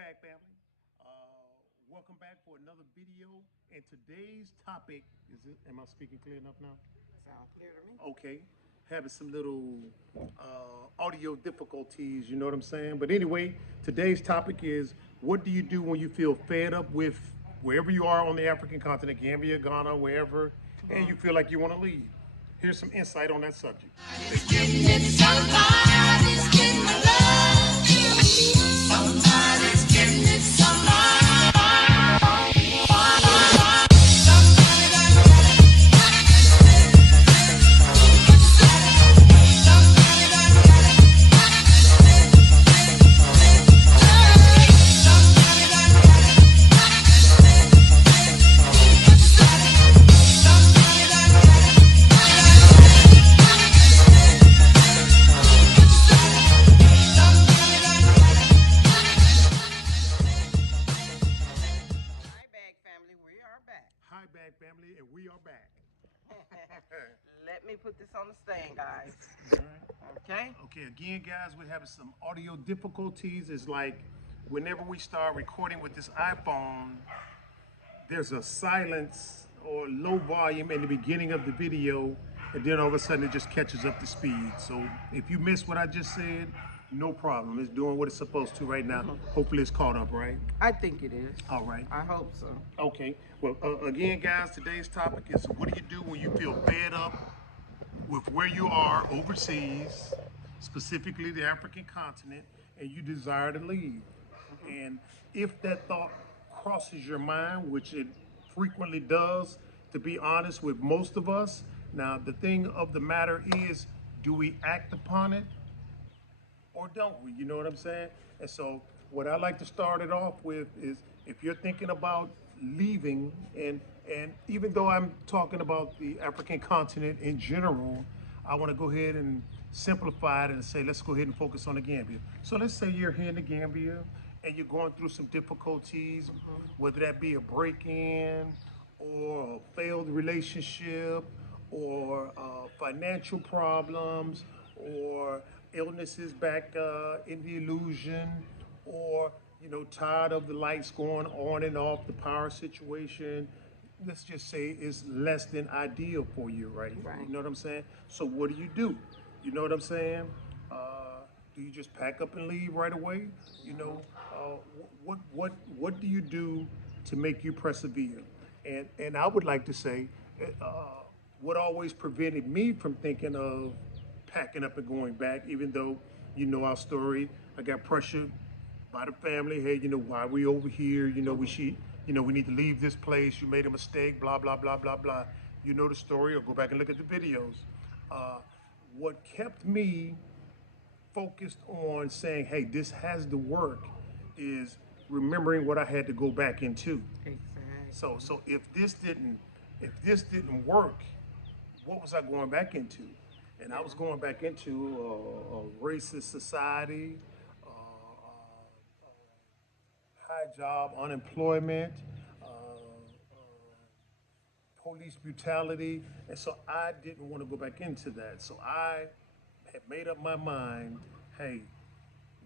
back, family. Welcome back for another video. And today's topic is it? Am I speaking clear enough now? Sound clear to me? Okay. Having some little audio difficulties, you know what I'm saying? But anyway, today's topic is what do you do when you feel fed up with wherever you are on the African continent, Gambia, Ghana, wherever, and you feel like you want to leave? Here's some insight on that subject. Hi, Bag family. We are back. Hi, Bag family, and we are back. Let me put this on the stand, guys. All right. Okay? Okay, again, guys, we're having some audio difficulties. It's like whenever we start recording with this iPhone, there's a silence or low volume in the beginning of the video, and then all of a sudden it just catches up to speed. So if you missed what I just said, no problem. It's doing what it's supposed to right now. Hopefully it's caught up, right? I think it is. All right. I hope so. Okay. Well, again, guys, today's topic is what do you do when you feel fed up with where you are overseas, specifically the African continent, and you desire to leave. And if that thought crosses your mind, which it frequently does, to be honest with most of us, now the thing of the matter is, do we act upon it or don't we? You know what I'm saying? And so, what I like to start it off with is if you're thinking about leaving, and even though I'm talking about the African continent in general, I want to go ahead and simplify it and say, let's go ahead and focus on the Gambia. So let's say you're here in the Gambia and you're going through some difficulties, whether that be a break-in or a failed relationship or financial problems or illnesses back in the illusion, or tired of the lights going on and off, the power situation. Let's just say it's less than ideal for you, right? Right. You know what I'm saying? So what do? You know what I'm saying? Do you just pack up and leave right away? What do you do to make you persevere? And I would like to say, what always prevented me from thinking of packing up and going back, even though you know our story. I got pressured by the family. Hey, why we over here? We need to leave this place. You made a mistake. Blah blah blah blah blah. You know the story, or go back and look at the videos. Uh, what kept me focused on saying, "Hey, this has to work," is remembering what I had to go back into. Exactly. So if this didn't work, what was I going back into? And I was going back into a racist society, high job unemployment, police brutality, and so I didn't want to go back into that. So I had made up my mind, hey,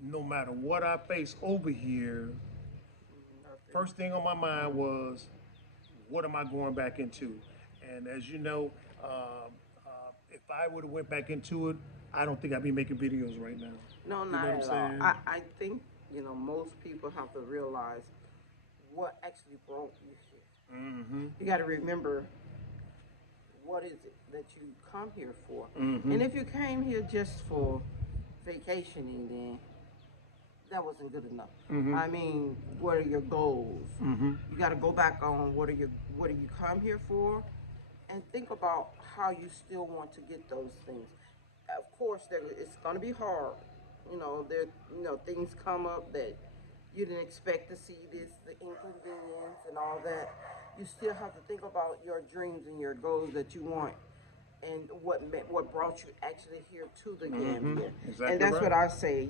no matter what I face over here, first thing on my mind was, what am I going back into? And as you know, if I would have went back into it, I don't think I'd be making videos right now. No, You know not what I'm at all. saying? I think, most people have to realize what actually brought you here. Mm-hmm. You got to remember, what is it that you come here for? Mm-hmm. And if you came here just for vacationing, then that wasn't good enough. Mm-hmm. I mean, what are your goals? Mm-hmm. You got to go back on what do you come here for, and think about how you still want to get those things. Of course, it's going to be hard. Things come up that you didn't expect to see. The inconvenience and all that. You still have to think about your dreams and your goals that you want, and what brought you actually here to the Gambia. Exactly And that's right. what I say.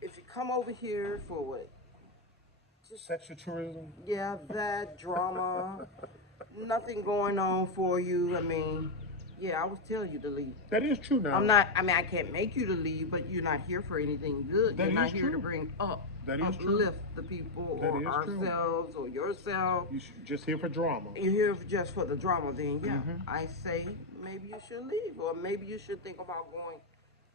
If you come over here for what? Sexual tourism. Yeah, that drama, nothing going on for you. I mean, yeah, I would tell you to leave. That is true now. I'm not. I mean, I can't make you to leave, but you're not here for anything good. That You're not is here to true. bring up, That is true. uplift the people That or is true. ourselves or yourself. You just here for drama. You're here just for the drama. Then yeah, Mhm. I say maybe you should leave, or maybe you should think about going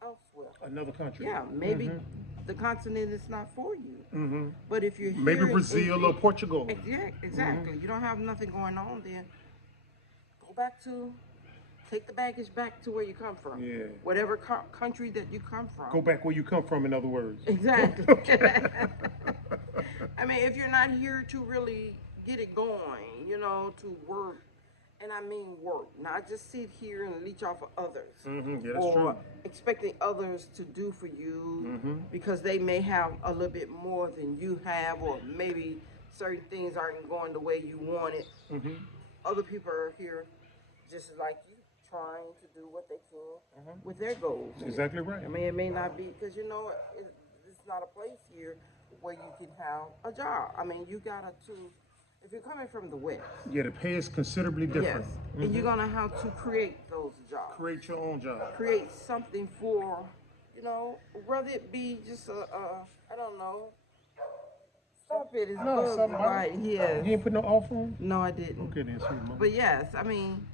elsewhere. Another country. Yeah, maybe Mhm. the continent is not for you. Mhm. But if you're here, Maybe Brazil or Portugal. Yeah, exactly. You don't have nothing going on, then go back to, take the baggage back to where you come from. Yeah. Whatever country that you come from. Go back where you come from, in other words. Exactly. I mean, if you're not here to really get it going, you know, to work, and I mean work, not just sit here and leech off of others. Yeah, that's or true. expecting others to do for you Mhm. because they may have a little bit more than you have, or maybe certain things aren't going the way you want it. Mhm. Other people are here just like you, trying to do what they can with their goals. Exactly right. I mean, it may not be, because you know, it's not a place here where you can have a job. I mean, you gotta if you're coming from the West, Yeah, the pay is considerably different. yes, and you're gonna have to create those jobs. Create your own job. Create something for, you know, whether it be just I don't know. Stop it, it's No, bugs something right here. You ain't put no offer on? No, I didn't. Okay, then, sweet mama. But yes, I mean,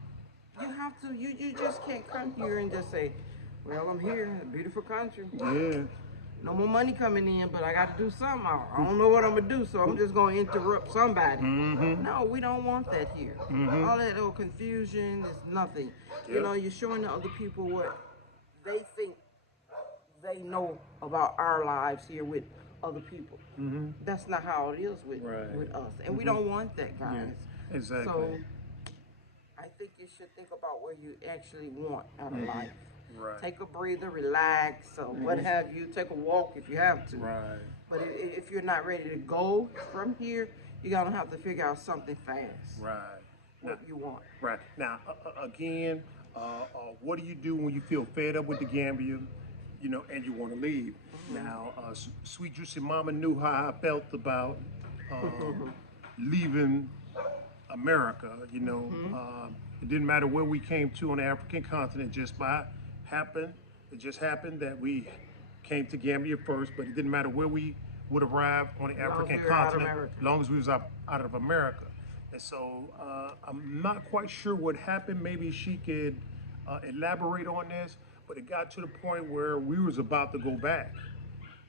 you have to, you just can't come here and just say, well, I'm here, a beautiful country. Yeah. No more money coming in, but I got to do something. I don't know what I'm going to do, so I'm just going to interrupt somebody. Mm-hmm. No, we don't want that here. Mhm. All that little confusion is nothing. You Yep. know, you're showing the other people what they think they know about our lives here with other people. Mm-hmm. That's not how it is with us. And we don't want that, guys. Yeah, exactly. So I think you should think about what you actually want out of life. Right. Take a breather, relax, or what have you. Take a walk if you have to. Right. But if you're not ready to go from here, you're going to have to figure out something fast. Right. What you want. Right. Now, again, what do you do when you feel fed up with the Gambia, you know, and you want to leave? Now, Sweet Juicy Mama knew how I felt about leaving America, you know. It didn't matter where we came to on the African continent, it just happened that we came to Gambia first, but it didn't matter where we would arrive on the African continent, as long as we was out of America. And so I'm not quite sure what happened. Maybe she could elaborate on this, but it got to the point where we was about to go back.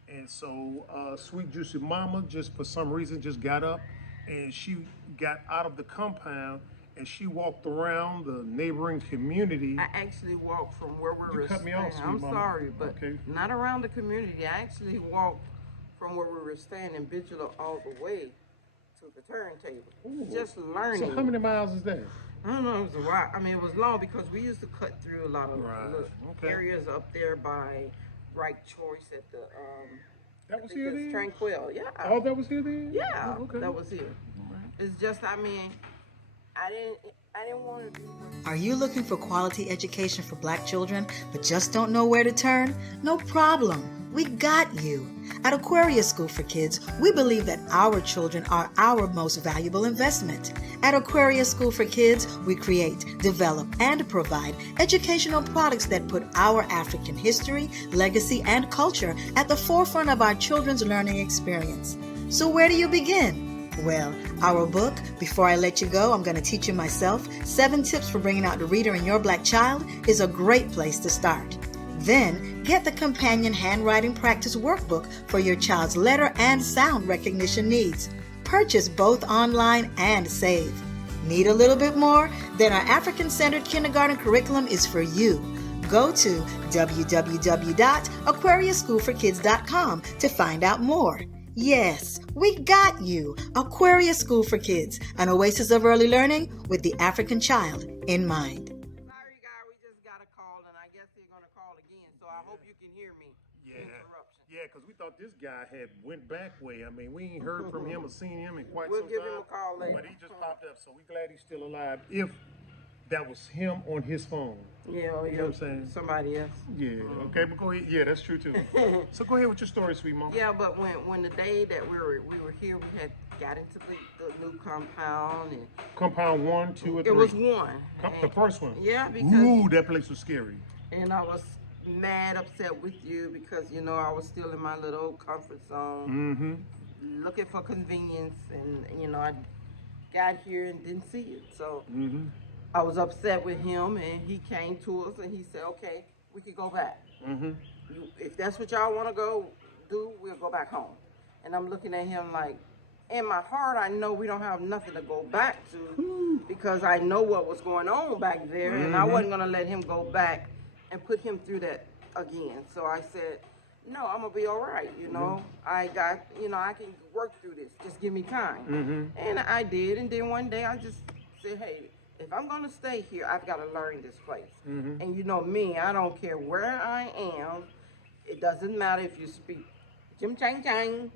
And so Sweet Juicy Mama just for some reason just got up and she got out of the compound and she walked around the neighboring community. I actually walked from where we were cut me off, standing. I'm sweet mama. sorry, but Okay. not around the community. I actually walked from where we were standing, Vigila, all the way to the turntable. Ooh. Just learning. So how many miles is that? I don't know, it was a while. I mean, it was long because we used to cut through a lot of Right. Okay. areas up there by Right Choice at the That was I think here it's then? Tranquil. Yeah. Oh, that was here then? Yeah, Oh, okay. that was here. It's just, I mean, I didn't want to do what. Are you looking for quality education for Black children but just don't know where to turn? No problem. We got you. At Aquarius School for Kids, we believe that our children are our most valuable investment. At Aquarius School for Kids, we create, develop, and provide educational products that put our African history, legacy, and culture at the forefront of our children's learning experience. So where do you begin? Well, our book, Before I Let You Go, I'm going to Teach You Myself, 7 Tips for Bringing Out the Reader in Your Black Child, is a great place to start. Then, get the companion handwriting practice workbook for your child's letter and sound recognition needs. Purchase both online and save. Need a little bit more? Then our African-centered kindergarten curriculum is for you. Go to www.aquariusschoolforkids.com to find out more. Yes, we got you. Aquarius School for Kids, an oasis of early learning with the African child in mind. Sorry, guy, we just got a call, and I guess they're gonna call again. So I hope you can hear me. Interruption. Yeah, because we thought this guy had went back way. I mean, we ain't heard from him or seen him in quite We'll some give time. him a call later. But he just popped up, so we're glad he's still alive. If that was him on his phone. Yeah, You know what I'm saying? somebody else. Yeah, okay, but go ahead. Yeah, that's true too. So go ahead with your story, sweet mama. Yeah, but when the day that we were here, we had got into the new compound, and Compound 1, 2, or 3? it was one. The first one. Yeah, because Ooh, that place was scary. and I was mad upset with you because I was still in my little comfort zone, looking for convenience, and I got here and didn't see it. So I was upset with him, and he came to us and he said, "Okay, we could go back. If that's what y'all want to go do, we'll go back home." And I'm looking at him like, in my heart, I know we don't have nothing to go back to because I know what was going on back there, and I wasn't gonna let him go back and put him through that again. So I said, "No, I'm gonna be all right. I got, I can work through this. Just give me time." And I did. And then one day I just said, "Hey, if I'm gonna stay here, I've got to learn this place." And you know me, I don't care where I am. It doesn't matter if you speak Jim Chang Chang.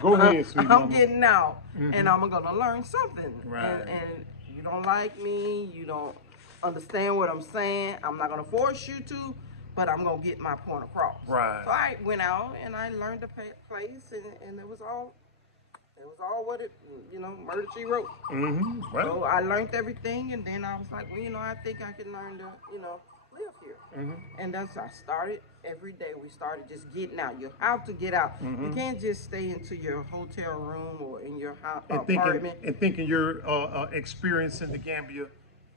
Go ahead, sweet I'm mama. getting out, and I'm gonna learn something. Right. And you don't like me, you don't understand what I'm saying. I'm not gonna force you to, but I'm gonna get my point across. Right. So I went out and I learned the place, and it was all what it, Murder She Wrote. Right. So I learned everything, and then I was like, well, I think I can learn to, live here. And that's how I started. Every day we started just getting out. You have to get out. You can't just stay into your hotel room or in your apartment. Thinking your experience in the Gambia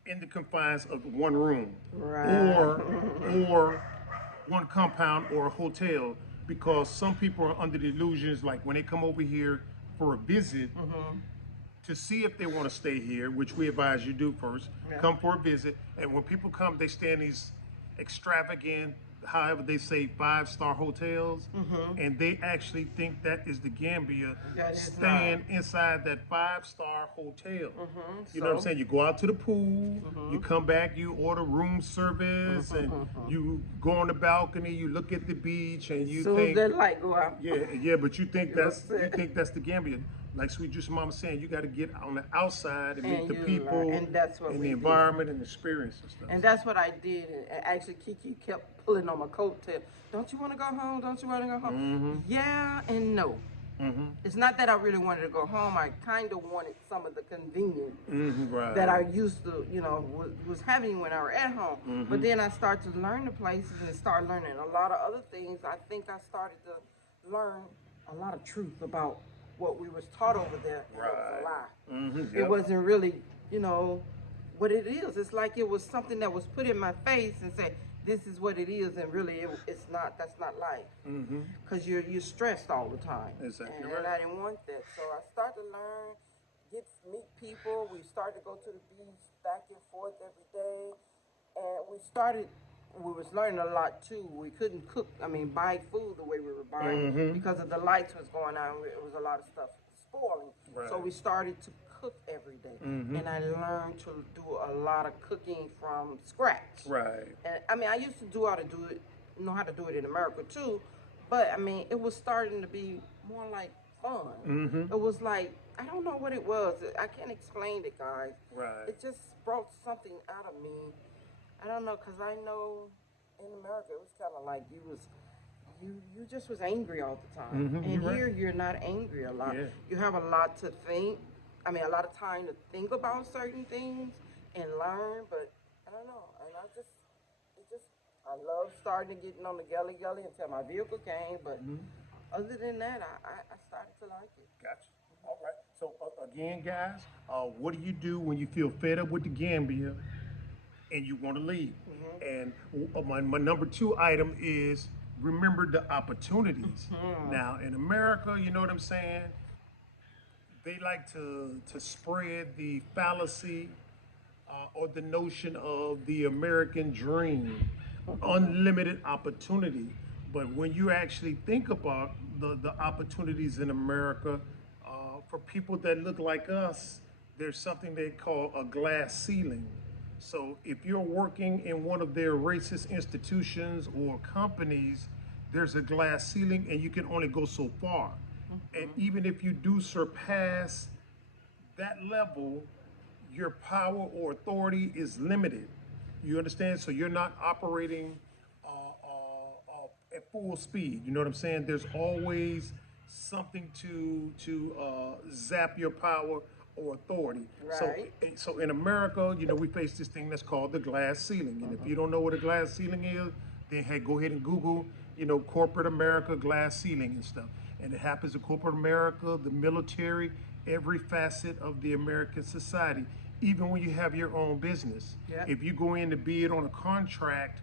in the confines of one room, Right. or one compound or a hotel, because some people are under the illusions like when they come over here for a visit to see if they want to stay here, which we advise you do first. Come for a visit, and when people come, they stay in these extravagant, however they say, 5-star hotels, and they actually think that is the Gambia, That is staying inside that 5-star hotel. You know what I'm So- saying? You go out to the pool, you come back, you order room service, and you go on the balcony, you look at the beach, and you As soon think, as that light go out. yeah, but you think that's That's it. the Gambia. Like Sweet Juice Mama saying, you got to get on the outside and meet And the you people, learn, and that's what and we the did. environment and experience and stuff. And that's what I did. And actually, Kiki kept pulling on my coattail. "Don't you want to go home? Don't you want to go home?" Yeah and no. It's not that I really wanted to go home. I kind of wanted some of the convenience Right. that I used to, was having when I was at home. But then I started to learn the places and start learning a lot of other things. I think I started to learn a lot of truth about what we was taught over there. And it was a lie. It wasn't really, what it is. It's like it was something that was put in my face and said, "This is what it is," and really it's not. That's not life. Because you're stressed all the time. Exactly and right. I didn't want that. So I started to learn, meet people. We started to go to the beach back and forth every day, and we was learning a lot too. We couldn't buy food the way we were buying because of the lights was going on. It was a lot of stuff spoiling. Right. So we started to cook every day, and I learned to do a lot of cooking from scratch. Right. And I used to know how to do it in America too, but it was starting to be more like fun. It was like, I don't know what it was. I can't explain it, guys. Right. It just brought something out of me. I don't know, because I know in America it was kind of like you just was angry all the time. And you're here right. you're not angry a lot. Yeah. You have a lot to think. A lot of time to think about certain things and learn, but I don't know. And I love starting to getting on the gully until my vehicle came, but other than that, I started to like it. Gotcha. All right. So again, guys, what do you do when you feel fed up with the Gambia and you want to leave? And my number 2 item is remember the opportunities. Now in America, you know what I'm saying? They like to spread the fallacy or the notion of the American dream, unlimited opportunity. But when you actually think about the opportunities in America, for people that look like us, there's something they call a glass ceiling. So if you're working in one of their racist institutions or companies, there's a glass ceiling and you can only go so far. And even if you do surpass that level, your power or authority is limited. You understand? So you're not operating at full speed. You know what I'm saying? There's always something to zap your power or authority. Right. So in America, we face this thing that's called the glass ceiling. And if you don't know what a glass ceiling is, then hey, go ahead and Google, corporate America glass ceiling and stuff. And it happens in corporate America, the military, every facet of the American society. Even when you have your own business, Yep. if you go in to bid on a contract,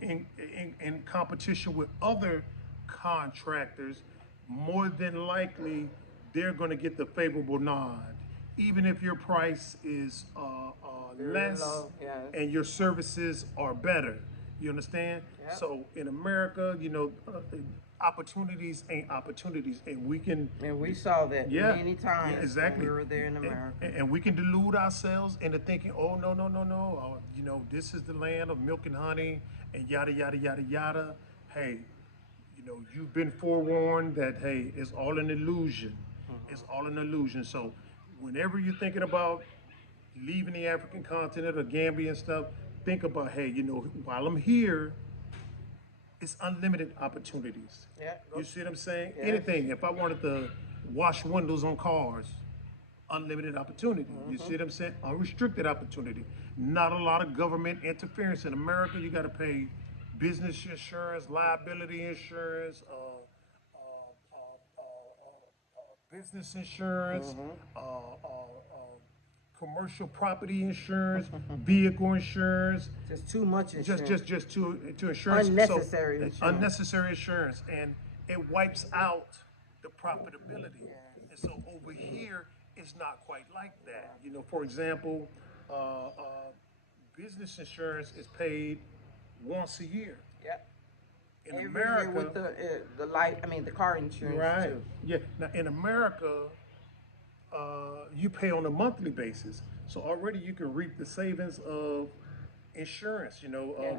in competition with other contractors, more than likely they're going to get the favorable nod, even if your price is Very less low, yes. and your services are better. You understand? Yep. So in America, opportunities ain't opportunities, and we can. And we saw that many times yeah, exactly. when we were there in America. And we can delude ourselves into thinking, oh no, no, no, no, this is the land of milk and honey and yada yada yada yada. Hey, you've been forewarned that hey, it's all an illusion. It's all an illusion. So whenever you're thinking about leaving the African continent or Gambia and stuff, think about hey, while I'm here, it's unlimited opportunities. Yeah. You see what I'm saying? Yes. Anything. If I wanted to wash windows on cars, unlimited opportunity. You see what I'm saying? Unrestricted opportunity. Not a lot of government interference. In America, you got to pay business insurance, liability insurance, business insurance, commercial property insurance, vehicle insurance. Just too much insurance. Just to insurance. Unnecessary insurance. Unnecessary insurance, and it wipes out the profitability. And so over here, it's not quite like that. For example, business insurance is paid once a year. Yep. In Every America, year with the car insurance right? too. Yeah. Now in America, you pay on a monthly basis, so already you can reap the savings of insurance. Yes.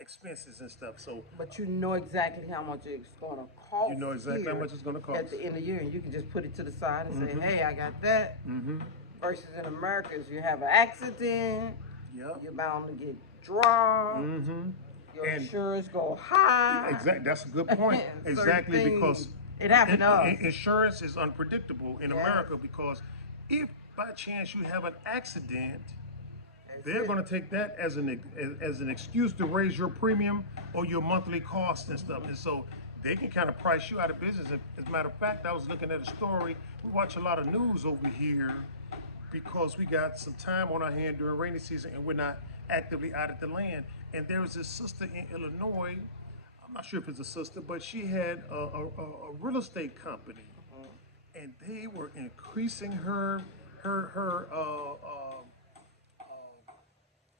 Expenses and stuff. So, But you know exactly how much it's going to cost. You know exactly how here much it's gonna cost. at the end of the year, and you can just put it to the side and say, "Hey, I got that." Versus in America, is you have an accident, yep. you're bound to get dropped. Your And- insurance go high. Exactly. That's a good point. Certain Exactly, things, because it happened to us. Insurance is unpredictable in Yes. America, because if by chance you have an accident, That's they're it. going to take that as an excuse to raise your premium or your monthly cost and stuff. And so they can kind of price you out of business. As a matter of fact, I was looking at a story. We watch a lot of news over here because we got some time on our hand during rainy season and we're not actively out at the land. And there was this sister in Illinois. I'm not sure if it's a sister, but she had a real estate company, and they were increasing her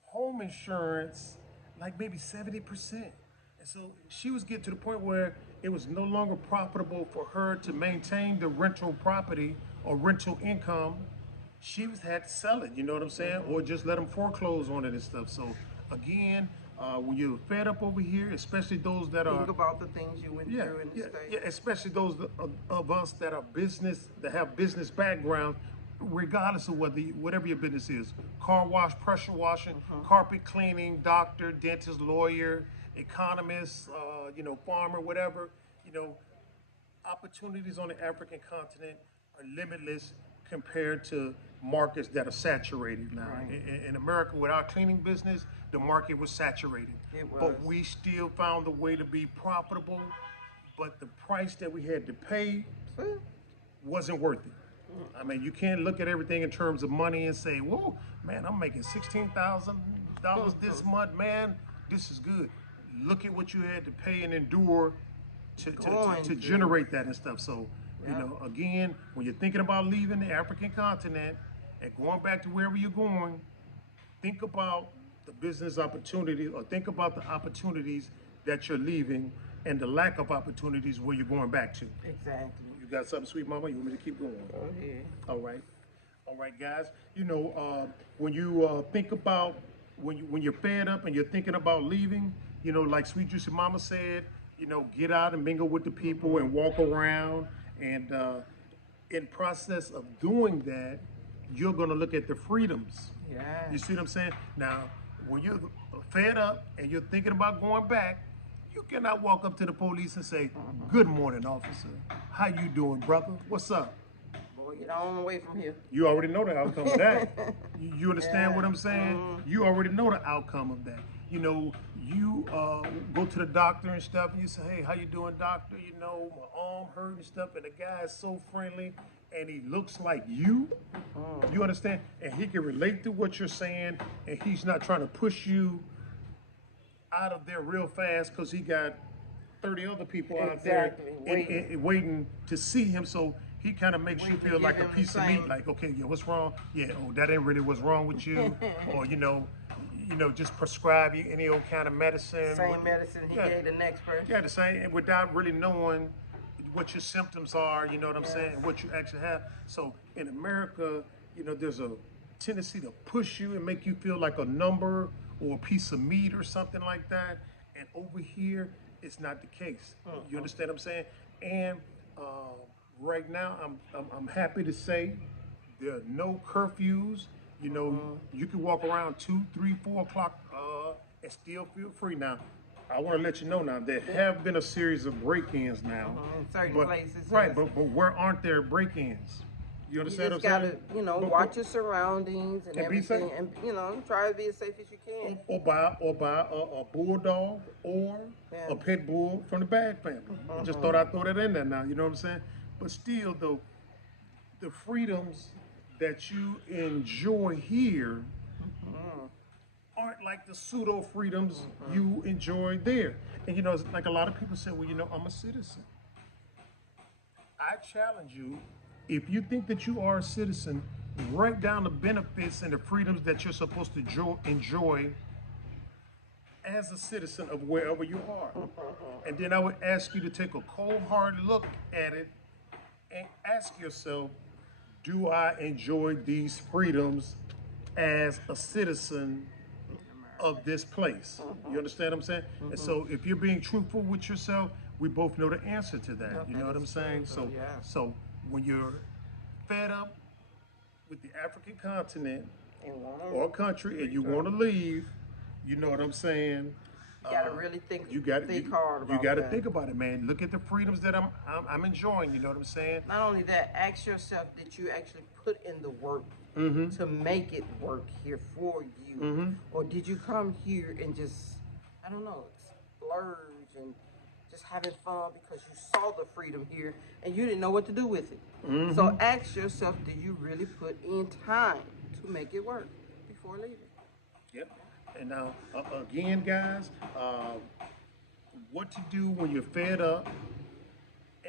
home insurance like maybe 70%. And so she was getting to the point where it was no longer profitable for her to maintain the rental property or rental income. She had to sell it, you know what I'm saying? Or just let them foreclose on it and stuff. So again, when you're fed up over here, especially those that are Think about the things you went through in the States. especially those of us that are that have business backgrounds, regardless of whatever your business is, car wash, pressure washing, carpet cleaning, doctor, dentist, lawyer, economist, farmer, whatever, opportunities on the African continent are limitless compared to markets that are saturated now. Right. In America, with our cleaning business, the market was saturated. It was. But we still found a way to be profitable, but the price that we had to pay wasn't worth it. I mean, you can't look at everything in terms of money and say, whoa, man, I'm making $16,000 this month, man, this is good. Look at what you had to pay and endure to generate that and stuff. So, again, when you're thinking about leaving the African continent and going back to wherever you're going, think about the business opportunities, or think about the opportunities that you're leaving and the lack of opportunities where you're going back to. Exactly. You got something, sweet mama? You want me to keep going? Go ahead. All right, guys. When you think about when you're fed up and you're thinking about leaving, like Sweet Juicy Mama said, get out and mingle with the people and walk around. And in process of doing that, you're gonna look at the freedoms. Yeah. You see what I'm saying? Now, when you're fed up and you're thinking about going back, You cannot walk up to the police and say, "Good morning, officer. How you doing, brother? What's up?" Boy, get on away from here. You already know the outcome of that. You understand what I'm saying? Mm-hmm. You already know the outcome of that. You know, you go to the doctor and stuff, and you say, "Hey, how you doing, doctor? You know, my arm hurt and stuff," and the guy is so friendly, and he looks like you. You understand? And he can relate to what you're saying, and he's not trying to push you out of there real fast because he got 30 other people out there Exactly, waiting to see him. So he kind of makes you Waiting to feel give like a him the piece of meat. same. Like, okay, yeah, what's wrong? Yeah, oh, that ain't really what's wrong with you. Or just prescribe you any old kind of medicine. Same medicine he Yeah. gave the next person. Yeah, the same, and without really knowing what your symptoms are, you know what I'm saying, and what you actually have. So in America, there's a tendency to push you and make you feel like a number or a piece of meat or something like that. And over here, it's not the case. You understand what I'm saying? And right now, I'm happy to say there are no curfews. You can walk around 2, 3, 4 o'clock and still feel free. Now, I want to let you know now there have been a series of break-ins now, In certain but places. right, yes. but where aren't there break-ins? You You understand just what I'm gotta, saying? watch your surroundings and And be everything, safe. and try to be as safe as you can. Or buy a bulldog or Yeah. a pit bull from the Bag family. Just thought I'd throw that in there now. You know what I'm saying? But still, though, the freedoms that you enjoy here aren't like the pseudo freedoms you enjoy there. And it's like a lot of people say, well, I'm a citizen. I challenge you, if you think that you are a citizen, write down the benefits and the freedoms that you're supposed to enjoy as a citizen of wherever you are. And then I would ask you to take a cold hard look at it and ask yourself, do I enjoy these freedoms as a citizen of this place? You understand what I'm saying? And so if you're being truthful with yourself, we both know the answer to that. You know what I'm saying? So when you're fed up with the African continent And or country and you want to leave, you know what I'm saying? you gotta really think You hard about got to that. think about it, man. Look at the freedoms that I'm enjoying. You know what I'm saying? Not only that, ask yourself, did you actually put in the work to make it work here for you? Or did you come here and just, I don't know, splurge and just having fun because you saw the freedom here and you didn't know what to do with it? So ask yourself, did you really put in time to make it work before leaving? Yep. And now, again, guys, what to do when you're fed up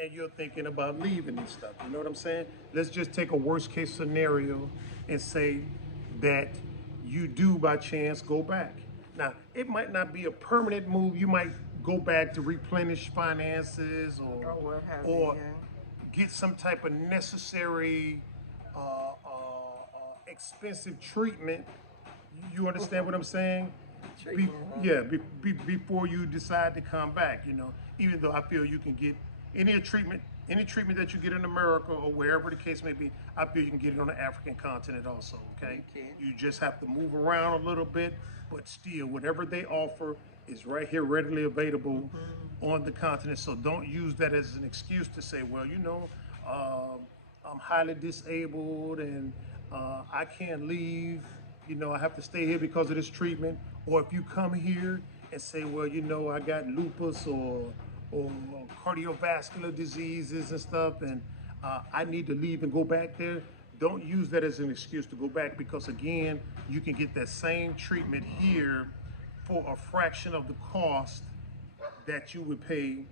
and you're thinking about leaving and stuff. You know what I'm saying? Let's just take a worst case scenario and say that you do by chance go back. Now, it might not be a permanent move. You might go back to replenish finances or Or what have you, yeah. get some type of necessary expensive treatment. You understand what I'm saying? Treatment, huh? Yeah, before you decide to come back, even though I feel you can get any treatment that you get in America or wherever the case may be, I feel you can get it on the African continent also, okay? You can. You just have to move around a little bit, but still, whatever they offer is right here readily available on the continent. So don't use that as an excuse to say, well, I'm highly disabled and I can't leave. I have to stay here because of this treatment. Or if you come here and say, well, I got lupus or cardiovascular diseases and stuff, and I need to leave and go back there. Don't use that as an excuse to go back because, again, you can get that same treatment here for a fraction of the cost that you would pay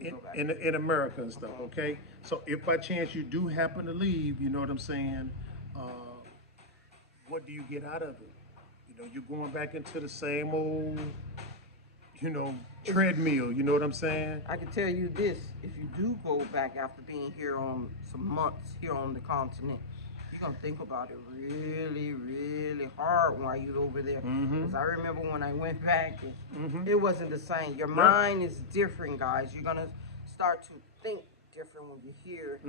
in America and stuff, okay? So if by chance you do happen to leave, you know what I'm saying, what do you get out of it? You're going back into the same old, treadmill, you know what I'm saying? I can tell you this, if you do go back after being here on some months here on the continent, you're going to think about it really, really hard while you're over there. Because I remember when I went back, it wasn't the same. Your mind is different, guys. You're going to start to think different when you're here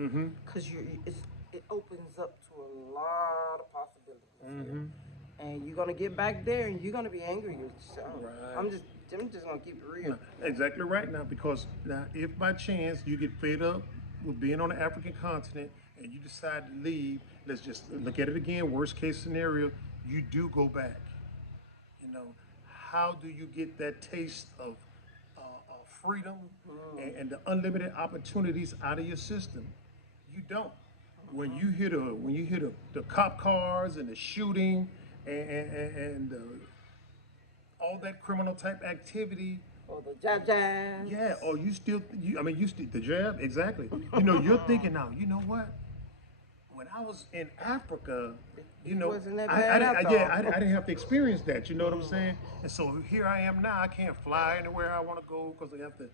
because it opens up to a lot of possibilities here. and you're gonna get back there, and you're gonna be angry at yourself. Right. I'm just gonna keep it real. Exactly right now, because now if by chance you get fed up with being on the African continent and you decide to leave, let's just look at it again. Worst case scenario, you do go back. You know, how do you get that taste of freedom and the unlimited opportunities out of your system? You don't. When you hear the cop cars and the shooting and all that criminal type activity. Or the jab. Yeah, or you still, the jab, exactly. You know, you're thinking now, you know what? When I was in Africa, you know, wasn't that I bad didn't, after all. I didn't have to experience that, you know what I'm saying? And so here I am now, I can't fly anywhere I want to go because I have to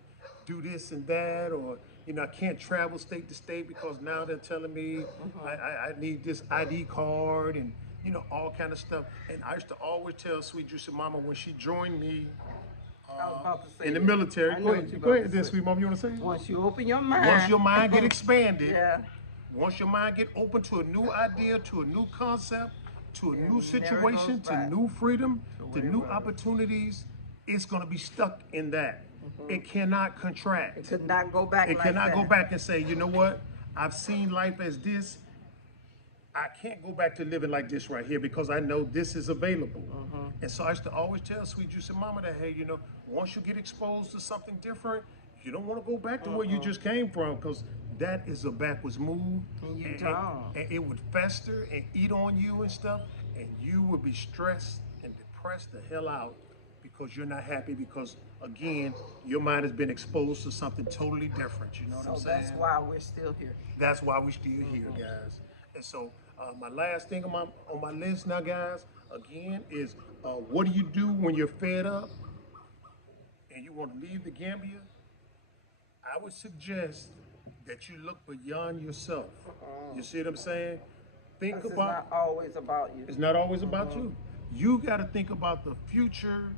do this and that, or, you know, I can't travel state to state because now they're telling me I need this ID card and, you know, all kind of stuff. And I used to always tell Sweet Juicy Mama when she joined me I was about to say in the that. military. I know Go what ahead, you're go about ahead to then, say. Sweet Mama, you want to say it? Once you open your mind. Once your mind get expanded, Yeah. once your mind get open to a new idea, to a new concept, to a Yeah, new it never situation, goes to back new freedom, to to where it new was. opportunities, it's gonna be stuck in that. It cannot contract. It could not go back It like cannot that. go back and say, you know what? I've seen life as this. I can't go back to living like this right here because I know this is available. And so I used to always tell Sweet Juicy Mama that, hey, you know, once you get exposed to something different, you don't want to go back to where you just came from because that is a backwards move. And you don't. And it would fester and eat on you and stuff, and you would be stressed and depressed the hell out because you're not happy because, again, your mind has been exposed to something totally different. You know what I'm So saying? that's why we're still here. That's why we still here, guys. And so my last thing on my list now, guys, again, is what do you do when you're fed up and you want to leave the Gambia? I would suggest that you look beyond yourself. You see what I'm saying? Think 'Cause it's about. not always about you. It's not always about you. You got to think about the future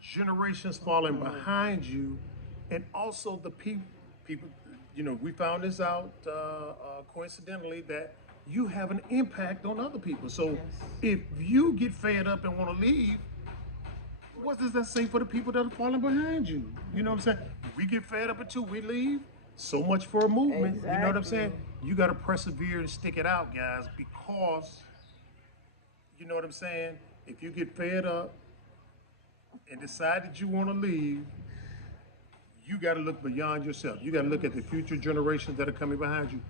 generations falling behind you, and also the people. You know, we found this out coincidentally that you have an impact on other people. So if you get fed up and want to leave, what does that say for the people that are falling behind you? You know what I'm saying? We get fed up until we leave. So much for a movement. You know what I'm saying? Exactly. You got to persevere and stick it out, guys, because you know what I'm saying? If you get fed up and decide that you want to leave, you got to look beyond yourself. You got to look at the future generations that are coming behind you.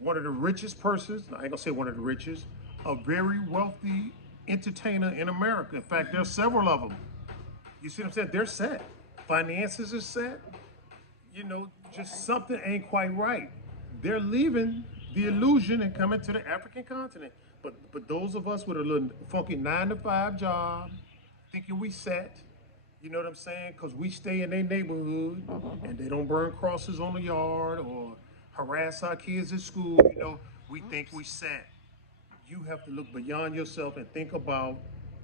One of the richest persons, I ain't gonna say one of the richest, a very wealthy entertainer in America. In fact, there's several of them. You see what I'm saying? They're set. Finances are set. You know, just something ain't quite right. They're leaving the illusion and coming to the African continent. But those of us with a little funky 9-to-5 job, thinking we set, you know what I'm saying? Because we stay in their neighborhood and they don't burn crosses on the yard or harass our kids at school, you know, we think we set. You have to look beyond yourself and think about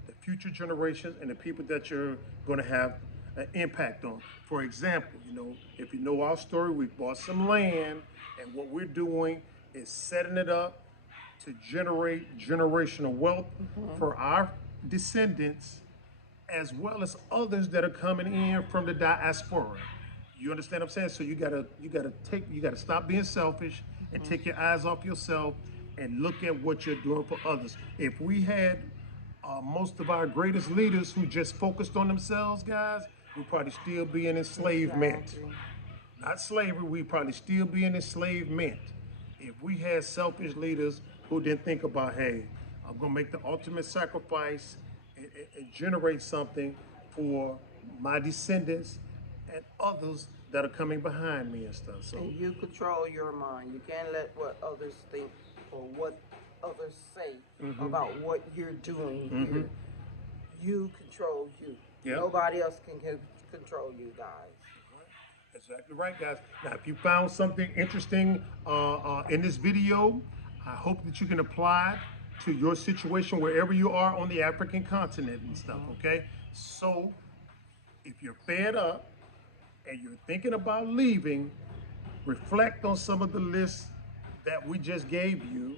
the future generations and the people that you're going to have an impact on. For example, you know, if you know our story, we bought some land, and what we're doing is setting it up to generate generational wealth for our descendants, as well as others that are coming in from the diaspora. You understand what I'm saying? So you gotta stop being selfish and take your eyes off yourself and look at what you're doing for others. If we had most of our greatest leaders who just focused on themselves, guys, we'd probably still be in enslavement. Exactly. Not slavery, we'd probably still be in enslavement. If we had selfish leaders who didn't think about, hey, I'm gonna make the ultimate sacrifice and generate something for my descendants and others that are coming behind me and stuff. So And you control your mind. You can't let what others think or what others say about what you're doing here. You control you. Yep. Nobody else can control you guys. exactly right, guys. Now, if you found something interesting in this video, I hope that you can apply to your situation wherever you are on the African continent and stuff, okay? So, if you're fed up and you're thinking about leaving, reflect on some of the lists that we just gave you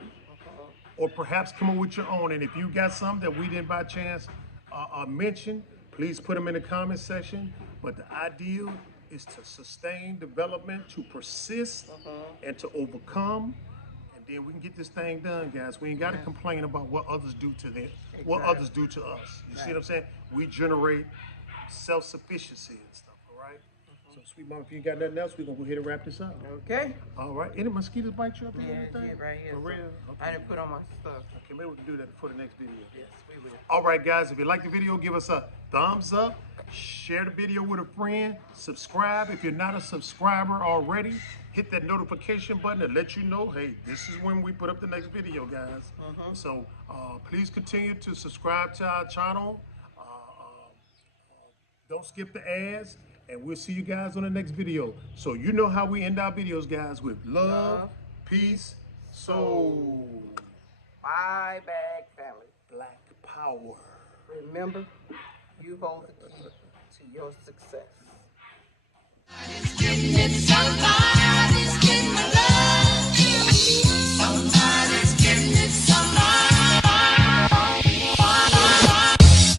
or perhaps come up with your own. And if you got some that we didn't by chance mention, please put them in the comment section. But the ideal is to sustain development, to persist, and to overcome. And then we can get this thing done, guys. We ain't got to complain about what others do to them, what others do to us. You see what I'm saying? We generate self-sufficiency and stuff, all right? So, sweet mama, if you got nothing else, we're going to go ahead and wrap this up. Okay. All right. Any mosquitoes bite you up there? Yeah, Anything? yeah, right here. For real? I didn't put on my stuff. Okay, maybe we can do that for the next video. Yes, we will. All right, guys, if you like the video, give us a thumbs up, share the video with a friend, subscribe. If you're not a subscriber already, hit that notification button to let you know, hey, this is when we put up the next video, guys. So please continue to subscribe to our channel. Don't skip the ads, and we'll see you guys on the next video. So you know how we end our videos, guys, with love, peace, soul. Bye, bag family. Black power. Remember, you hold the key to your success. It's getting it so far.